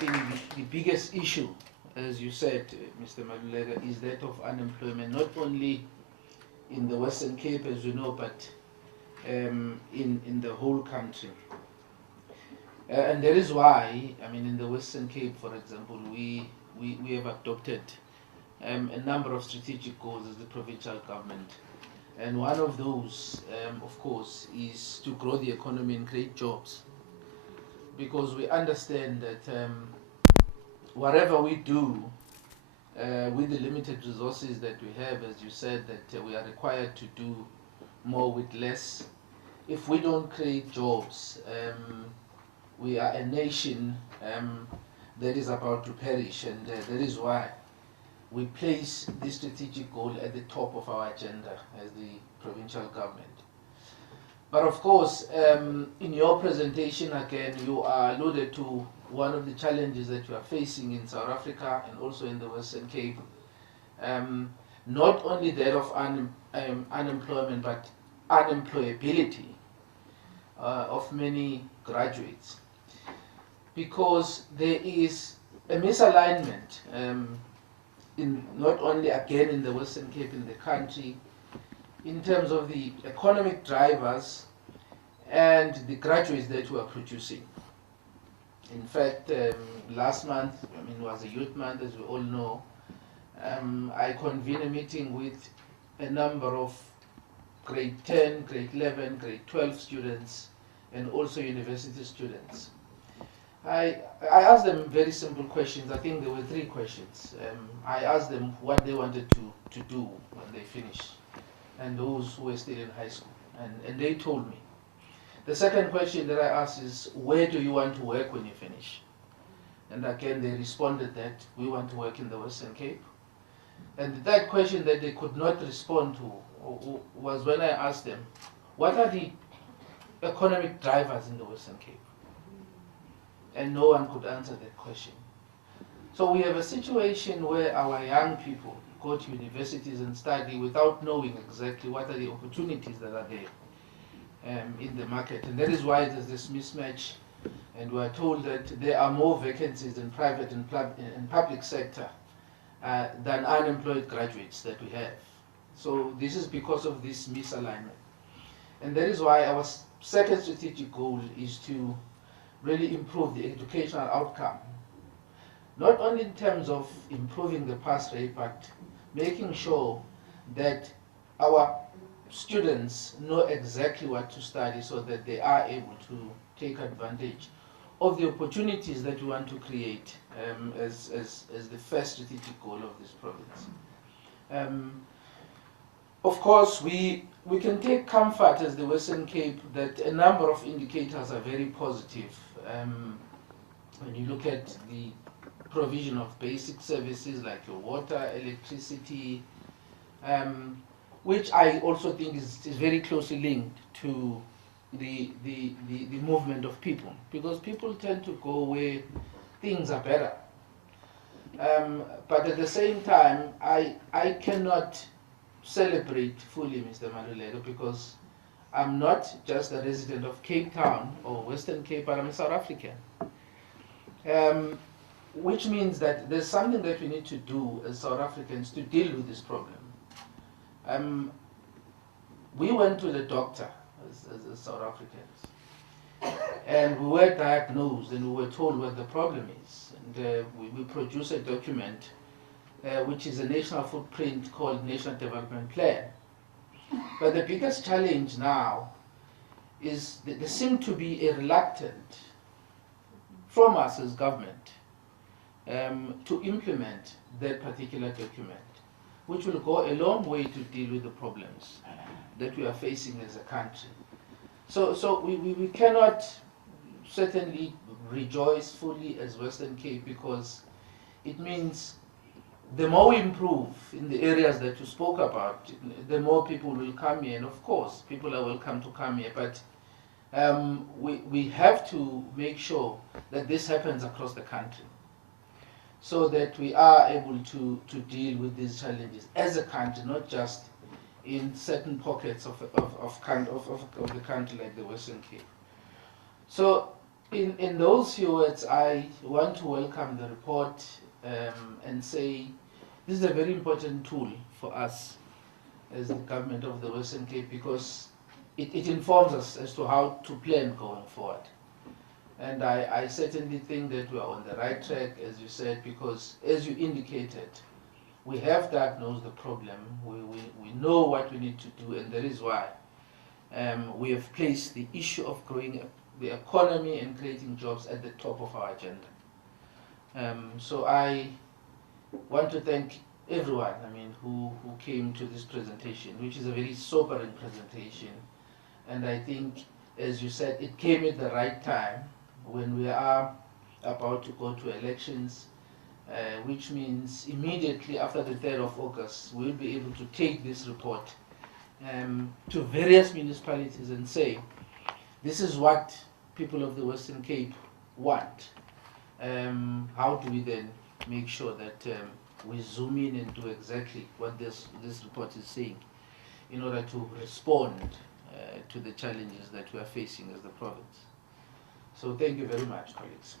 think the biggest issue, as you said, Mr. Maluleka, is that of unemployment, not only in the Western Cape, as you know, but in the whole country. And that is why, I mean, in the Western Cape, for example, we have adopted a number of strategic goals as the provincial government. And one of those, of course, is to grow the economy and create jobs. Because we understand that whatever we do with the limited resources that we have, as you said, that we are required to do more with less. If we don't create jobs, we are a nation that is about to perish, and that is why we place this strategic goal at the top of our agenda as the provincial government. But of course, in your presentation again, you alluded to one of the challenges that you are facing in South Africa and also in the Western Cape. Not only that of unemployment, but unemployability of many graduates. Because there is a misalignment in not only again in the Western Cape, in the country, in terms of the economic drivers and the graduates that we are producing. In fact, last month, I mean, was a youth month, as we all know. I convened a meeting with a number of grade 10, grade 11, grade 12 students, and also university students. I asked them very simple questions. I think there were 3 questions. I asked them what they wanted to do when they finished, and those who were still in high school. And they told me. The second question that I asked is, where do you want to work when you finish? And again, they responded that we want to work in the Western Cape. And the third question that they could not respond to was when I asked them, what are the economic drivers in the Western Cape? And no one could answer that question. So we have a situation where our young people go to universities and study without knowing exactly what are the opportunities that are there in the market. And that is why there's this mismatch. And we are told that there are more vacancies in private and public sector than unemployed graduates that we have. So this is because of this misalignment. And that is why our second strategic goal is to really improve the educational outcome. Not only in terms of improving the pass rate, but making sure that our students know exactly what to study so that they are able to take advantage of the opportunities that we want to create as the first strategic goal of this province. Of course, we can take comfort as the Western Cape that a number of indicators are very positive. When you look at the provision of basic services like your water, electricity, which I also think is very closely linked to the movement of people, because people tend to go where things are better. But at the same time, I cannot celebrate fully, Mr. Maluleka, because I'm not just a resident of Cape Town or Western Cape, but I'm a South African. Which means that there's something that we need to do as South Africans to deal with this problem. We went to the doctor as South Africans, and we were diagnosed and we were told what the problem is. And we produced a document which is a national footprint called National Development Plan. But the biggest challenge now is that there seems to be a reluctance from us as government to implement that particular document, which will go a long way to deal with the problems that we are facing as a country. So we cannot certainly rejoice fully as Western Cape, because it means the more we improve in the areas that you spoke about, the more people will come here. And of course, people are welcome to come here, but we have to make sure that this happens across the country, so that we are able to deal with these challenges as a country, not just in certain pockets of the country like the Western Cape. So In those few words, I want to welcome the report and say this is a very important tool for us as the government of the Western Cape, because it informs us as to how to plan going forward. And I certainly think that we are on the right track, as you said, because as you indicated, we have diagnosed the problem, we know what we need to do, and that is why we have placed the issue of growing the economy and creating jobs at the top of our agenda. So I want to thank everyone, who came to this presentation, which is a very sobering presentation. And I think, as you said, it came at the right time when we are about to go to elections, which means immediately after the 3rd of August, we'll be able to take this report to various municipalities and say, this is what people of the Western Cape want. How do we then make sure that we zoom in and do exactly what this report is saying in order to respond to the challenges that we are facing as the province. So thank you very much, colleagues.